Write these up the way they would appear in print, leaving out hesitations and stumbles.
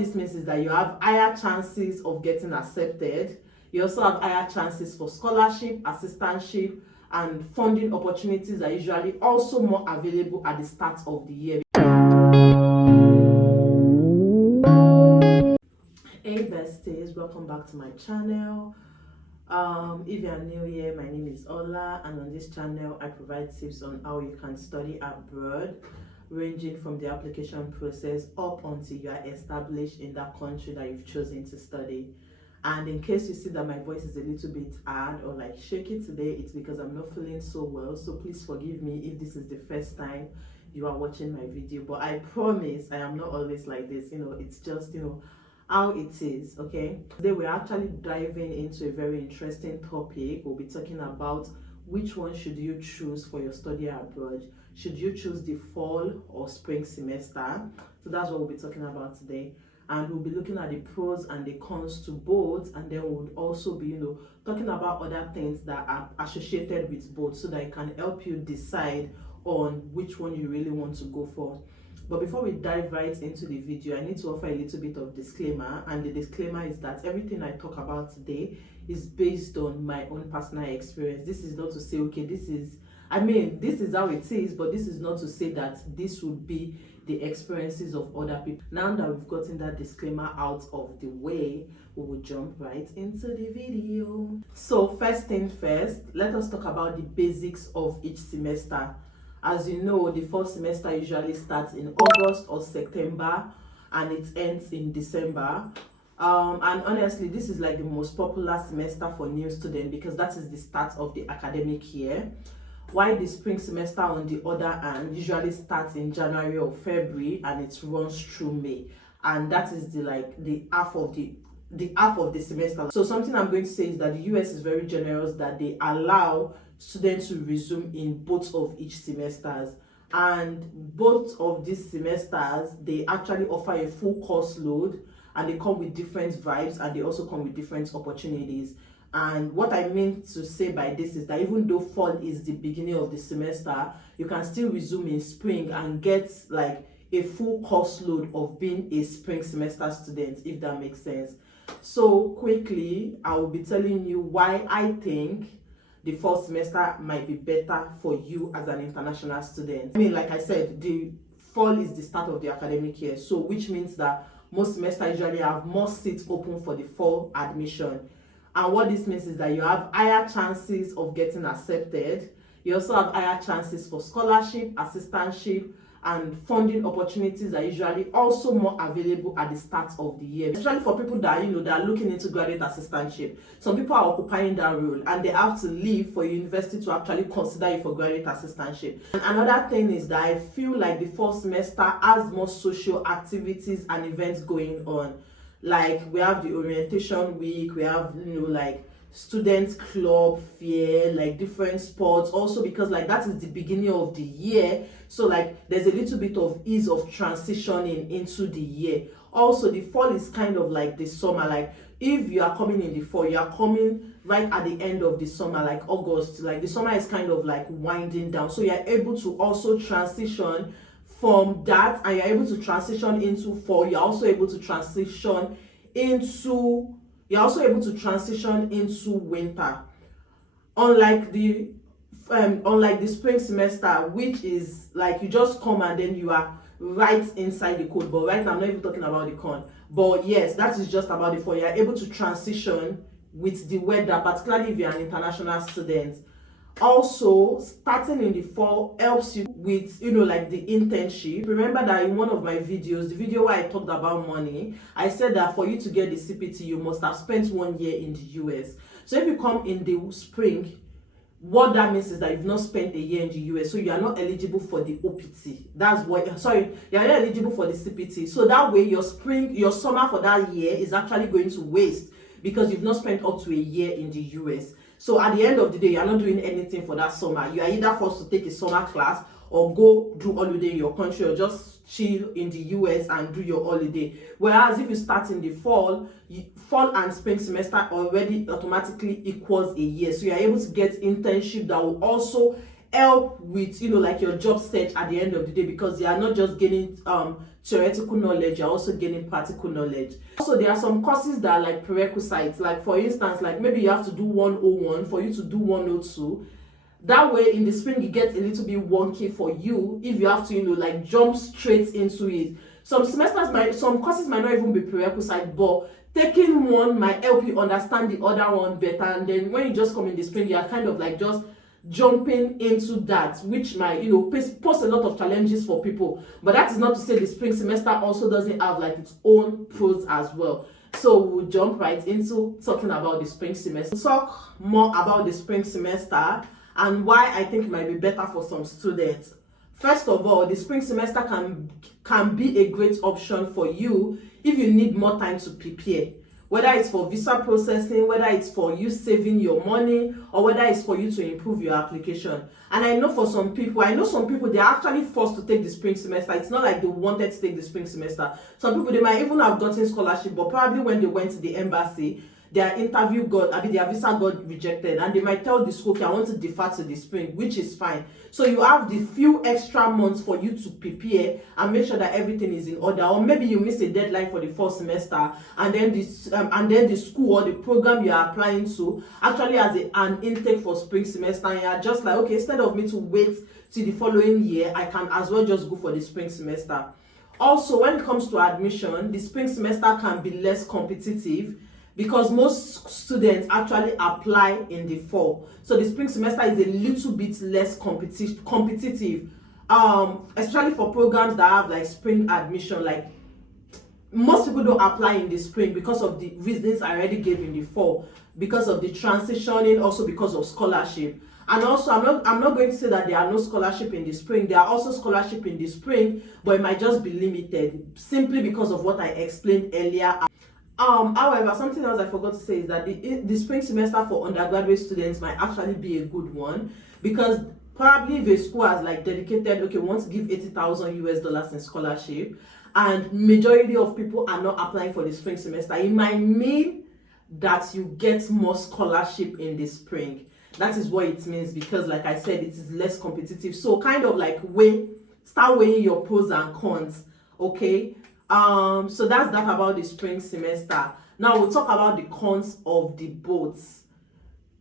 This means is that you have higher chances of getting accepted. You also have higher chances for scholarship, assistantship, and funding opportunities are usually also more available at the start of the year. Hey besties, welcome back to my channel. If you are new here, my name is Ola, and on this channel I provide tips on how you can study abroad, ranging from the application process up until you are established in that country that you've chosen to study. And in case you see that my voice is a little bit hard or like shaky today, it's because I'm not feeling so well, so please forgive me if this is the first time you are watching my video. But I promise I am not always like this, it's just how it is. Okay, today we're actually diving into a very interesting topic. We'll be talking about which one should you choose for your study abroad. Should you choose the fall or spring semester? So that's what we'll be talking about today, and we'll be looking at the pros and the cons to both, and then we'll also be talking about other things that are associated with both, so that it can help you decide on which one you really want to go for. But before we dive right into the video, I need to offer a little bit of disclaimer, and the disclaimer is that everything I talk about today is based on my own personal experience. This is not to say, okay, this is how it is, but this is not to say that this would be the experiences of other people. Now that we've gotten that disclaimer out of the way, we will jump right into the video. So first thing first, let us talk about the basics of each semester. As you know, the fall semester usually starts in August or September and it ends in December. And honestly, this is like the most popular semester for new students because that is the start of the academic year. While the spring semester, on the other hand, usually starts in January or February and it runs through May, and that is the half of the semester. So something I'm going to say is that the US is very generous that they allow students to resume in both of each semesters, and both of these semesters they actually offer a full course load, and they come with different vibes, and they also come with different opportunities. And what I mean to say by this is that even though fall is the beginning of the semester, you can still resume in spring and get like a full course load of being a spring semester student, if that makes sense. So quickly, I will be telling you why I think the fall semester might be better for you as an international student. Like I said, the fall is the start of the academic year, so which means that most semesters usually have more seats open for the fall admission. And what this means is that you have higher chances of getting accepted. You also have higher chances for scholarship, assistantship, and funding opportunities are usually also more available at the start of the year, especially for people that that are looking into graduate assistantship. Some people are occupying that role and they have to leave for university to actually consider you for graduate assistantship. And another thing is that I feel like the fall semester has more social activities and events going on. Like we have the orientation week, we have like student club fair, like different sports, also because like that is the beginning of the year, so like there's a little bit of ease of transitioning into the year. Also the fall is kind of like the summer. Like if you are coming in the fall, you are coming right at the end of the summer, like August. Like the summer is kind of like winding down, so you're able to also transition from that, and you're able to transition into fall. You're also able to transition into winter, unlike the spring semester, which is like you just come and then you are right inside the cold. But right now I'm not even talking about the con, but yes, that is just about the fall. You're able to transition with the weather, particularly if you're an international student. Also, starting in the fall helps you with like the internship. Remember that in one of my videos, the video where I talked about money, I said that for you to get the CPT you must have spent 1 year in the US. So if you come in the spring, what that means is that you've not spent a year in the US, so you are not eligible for the OPT. You're not eligible for the CPT. So that way your summer for that year is actually going to waste because you've not spent up to a year in the US. So at the end of the day, you're not doing anything for that summer. You are either forced to take a summer class or go do holiday in your country, or just chill in the US and do your holiday. Whereas if you start in the fall and spring semester already automatically equals a year. So you're able to get internship that will also help with, you know, like your job search at the end of the day, because you are not just gaining theoretical knowledge, you're also gaining practical knowledge. Also, there are some courses that are like prerequisites, like for instance, like maybe you have to do 101 for you to do 102. That way in the spring it gets a little bit wonky for you if you have to, you know, like jump straight into it. Some courses might not even be prerequisite, but taking one might help you understand the other one better, and then when you just come in the spring, you are kind of like just jumping into that, which might, you know, pose a lot of challenges for people. But that is not to say the spring semester also doesn't have like its own pros as well. So we'll jump right into talking about the spring semester. We'll talk more about the spring semester and why I think it might be better for some students. First of all, the spring semester can be a great option for you if you need more time to prepare. Whether it's for visa processing, whether it's for you saving your money, or whether it's for you to improve your application. And I know some people, they're actually forced to take the spring semester. It's not like they wanted to take the spring semester. Some people, they might even have gotten scholarship, but probably when they went to the embassy, their visa got rejected, and they might tell the school, okay, I want to defer to the spring, which is fine. So you have the few extra months for you to prepare and make sure that everything is in order. Or maybe you miss a deadline for the fall semester, and then the school or the program you are applying to actually has an intake for spring semester, and you're just like, okay, instead of me to wait till the following year, I can as well just go for the spring semester. Also, when it comes to admission, the spring semester can be less competitive, because most students actually apply in the fall. So the spring semester is a little bit less competitive, especially for programs that have like spring admission. Like most people don't apply in the spring because of the reasons I already gave in the fall, because of the transitioning, also because of scholarship. And also, I'm not going to say that there are no scholarship in the spring. There are also scholarship in the spring, but it might just be limited simply because of what I explained earlier. However, something else I forgot to say is that the spring semester for undergraduate students might actually be a good one, because probably if a school has like dedicated, okay, we want to give $80,000 in scholarship, and majority of people are not applying for the spring semester, it might mean that you get more scholarship in the spring. That is what it means, because like I said, it is less competitive. So kind of like start weighing your pros and cons, okay? So that's that about the spring semester. Now we'll talk about the cons of the both,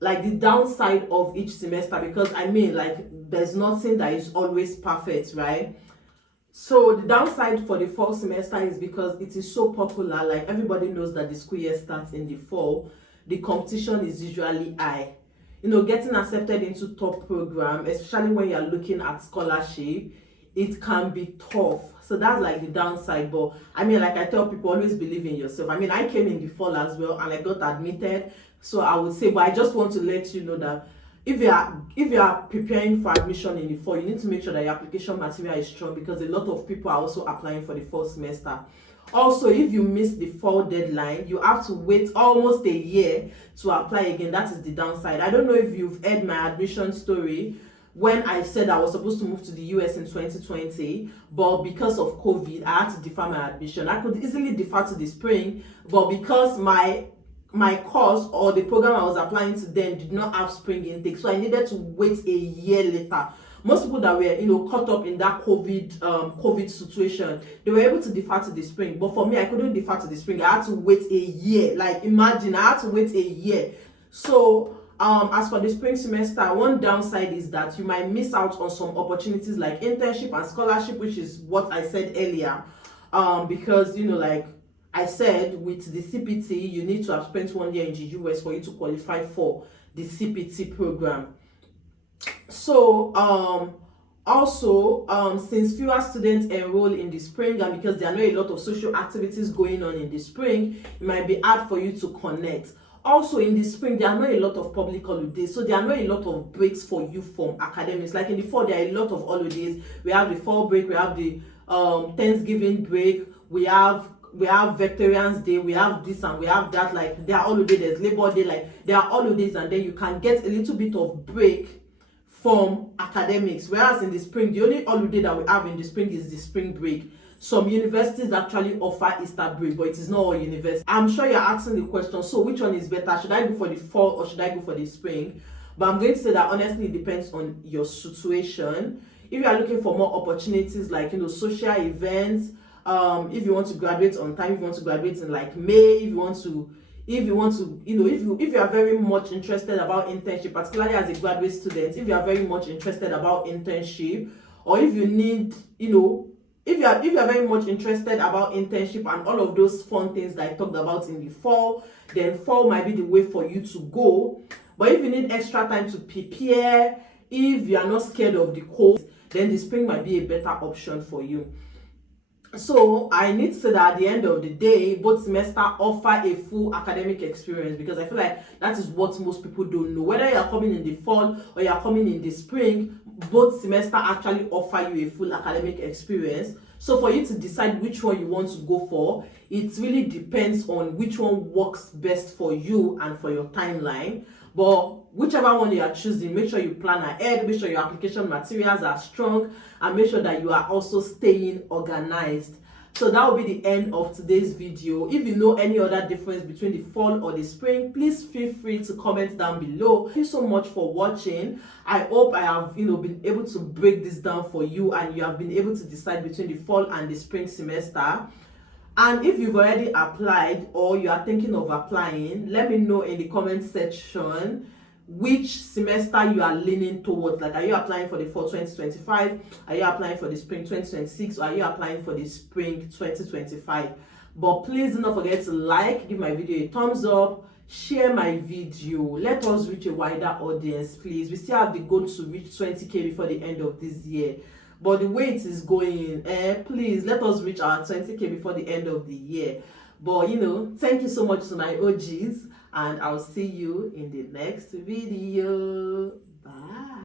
like the downside of each semester, because I mean, like, there's nothing that is always perfect, right? So the downside for the fall semester is because it is so popular. Like everybody knows that the school year starts in the fall. The competition is usually high. You know, getting accepted into top program, especially when you're looking at scholarship, it can be tough. So that's like the downside. But I mean, like I tell people, always believe in yourself. I mean, I came in the fall as well, and I got admitted. So I would say, but I just want to let you know that if you are preparing for admission in the fall, you need to make sure that your application material is strong, because a lot of people are also applying for the fall semester. Also, if you miss the fall deadline, you have to wait almost a year to apply again. That is the downside. I don't know if you've heard my admission story when I said I was supposed to move to the US in 2020, but because of COVID, I had to defer my admission. I could easily defer to the spring, but because my course or the program I was applying to then did not have spring intake, so I needed to wait a year later. Most people that were, you know, caught up in that COVID situation, they were able to defer to the spring. But for me, I couldn't defer to the spring. I had to wait a year. Like imagine, I had to wait a year. So as for the spring semester, one downside is that you might miss out on some opportunities like internship and scholarship, which is what I said earlier. Because, you know, like I said, with the CPT, you need to have spent 1 year in the US for you to qualify for the CPT program. So also, since fewer students enroll in the spring, and because there are not a lot of social activities going on in the spring, it might be hard for you to connect. Also in the spring, there are not a lot of public holidays, so there are not a lot of breaks for you from academics. Like in the fall, there are a lot of holidays. We have the fall break, we have the Thanksgiving break, we have Veterans Day, we have this and we have that. Like there are holidays, there's Labor Day, like there are holidays, and then you can get a little bit of break from academics. Whereas in the spring, the only holiday that we have in the spring is the spring break. Some universities actually offer Easter break, but it is not all universities. I'm sure you're asking the question, so which one is better? Should I go for the fall or should I go for the spring? But I'm going to say that honestly it depends on your situation. If you are looking for more opportunities like, you know, social events, if you want to graduate on time, if you want to graduate in like May, if you want to, you know, if you are very much interested about internship, particularly as a graduate student, if you are very much interested about internship, or if you need, you know, if you are very much interested about internship and all of those fun things that I talked about in the fall, then fall might be the way for you to go. But if you need extra time to prepare, if you are not scared of the cold, then the spring might be a better option for you. So I need to say that at the end of the day, both semesters offer a full academic experience, because I feel like that is what most people don't know. Whether you are coming in the fall or you are coming in the spring, both semesters actually offer you a full academic experience. So for you to decide which one you want to go for, it really depends on which one works best for you and for your timeline. But whichever one you are choosing, make sure you plan ahead, make sure your application materials are strong, and make sure that you are also staying organized. So that will be the end of today's video. If you know any other difference between the fall or the spring, please feel free to comment down below. Thank you so much for watching. I hope I have, you know, been able to break this down for you, and you have been able to decide between the fall and the spring semester. And if you've already applied or you are thinking of applying, let me know in the comment section which semester you are leaning towards. Like, are you applying for the fall 2025? Are you applying for the spring 2026? Or are you applying for the spring 2025? But please do not forget to like, give my video a thumbs up, share my video. Let us reach a wider audience, please. We still have the goal to reach 20k before the end of this year. But the way it is going, please let us reach our 20k before the end of the year. But you know, thank you so much to my OGs, and I'll see you in the next video. Bye.